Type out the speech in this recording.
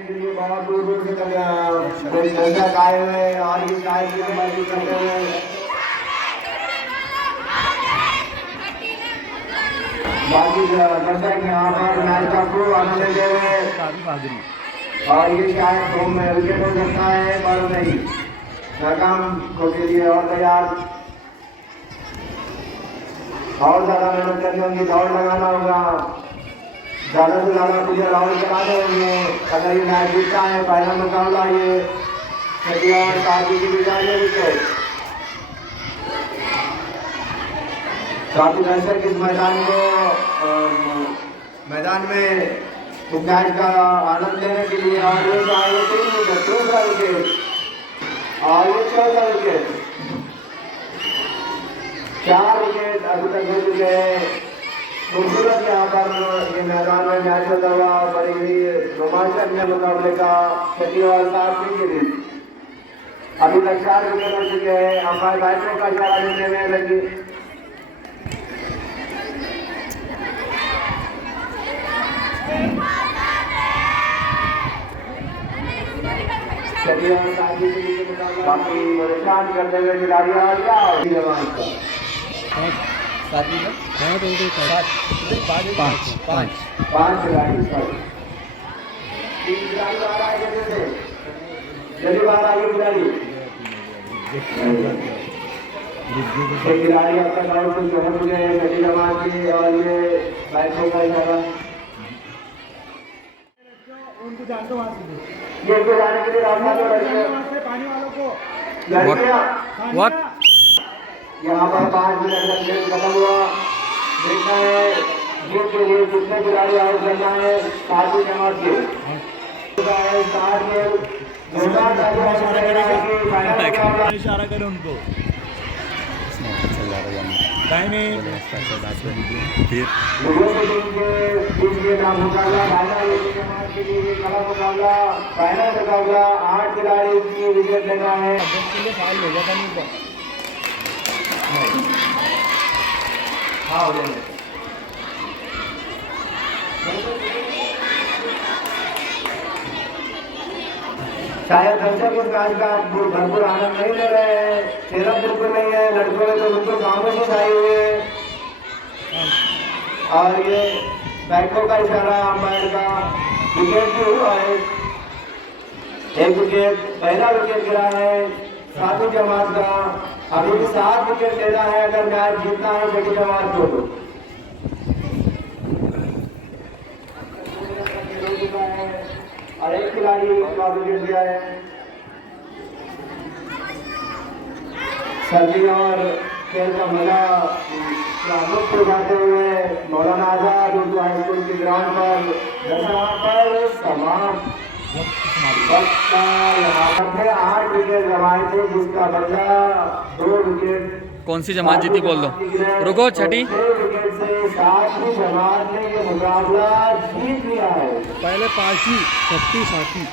के लिए बहुत दूर दूर से कोई दर्शक आए हुए और इस गाय की कबड्डी करते हुए बाकी दर्शक यहाँ पर मैच का खूब आनंद लेते हुए और ये शायद दो में विकेट हो सकता है पर नहीं नाकाम के लिए और तैयार और ज्यादा मेहनत करनी होगी दौड़ लगाना होगा ज्यादा से ज्यादा मुझे राउंड कराने होंगे अगर ये मैच जीतता है पहला मुकाबला ये और काफी की बिगाड़े विकेट काफी दर्शक इस मैदान में मैच का आनंद लेने के लिए और ये आगे 3 विकेट दूसरा विकेट और ये चौथा विकेट 4 विकेट अभी तक हो चुके हैं खूबसूरत यहाँ पर ये मैदान में मैच होता हुआ बड़ी हुई रोमांचक में मुकाबले का छठी और 7वीं के दिन अभी तक 4 विकेट हो चुके हैं अंपायर बैटों का इशारा देने में लगी छठी और 7वीं के लिए बाकी परेशान करते हुए खिलाड़ी आ गया जवान का पांच खिलाड़ी जल्दी बाहर आगे खिलाड़ी खिलाड़ी अब तक आउट कुछ पहुंच गए छठी जमात की और ये बैठने का इशारा उनको जान दो ये जाने के लिए रास्ता पानी वालों को वक्त यहाँ पर 5 मिनट का खेल खत्म हुआ देखना है जीत के लिए कितने खिलाड़ी आउट करना है 7वीं जमात के 60 इशारा करें उनको पहला मुकाबला 8 खिलाड़ी की विकेट लेना है हाँ हो जाएंगे शायद दर्शक इस मैच का भरपूर आनंद नहीं ले रहे हैं चेहरा बिल्कुल नहीं है लड़कों में तो बिल्कुल खामोशी छाई हुई है और ये बैठों का इशारा अंपायर का विकेट भी हुआ है एक विकेट पहला विकेट गिरा है 7वीं जमात का अभी भी 7 विकेट लेना है अगर मैच जीतना है छठी जमात को तो और एक खिलाड़ी का विकेट दिया है सर्दी और खेल का मजा मुक्त उठाते हुए मौलाना आजाद उर्दू हाई स्कूल के ग्राउंड पर दशहरा पर समाप्त यहाँ पर 8 विकेट लगाए थे जिसका बदला 2 विकेट कौन सी जमात जीती बोल दो रुको छठी 6 विकेट से 7वीं जमात ने ये मुकाबला जीत लिया है पहले 5वीं 6वीं 7वीं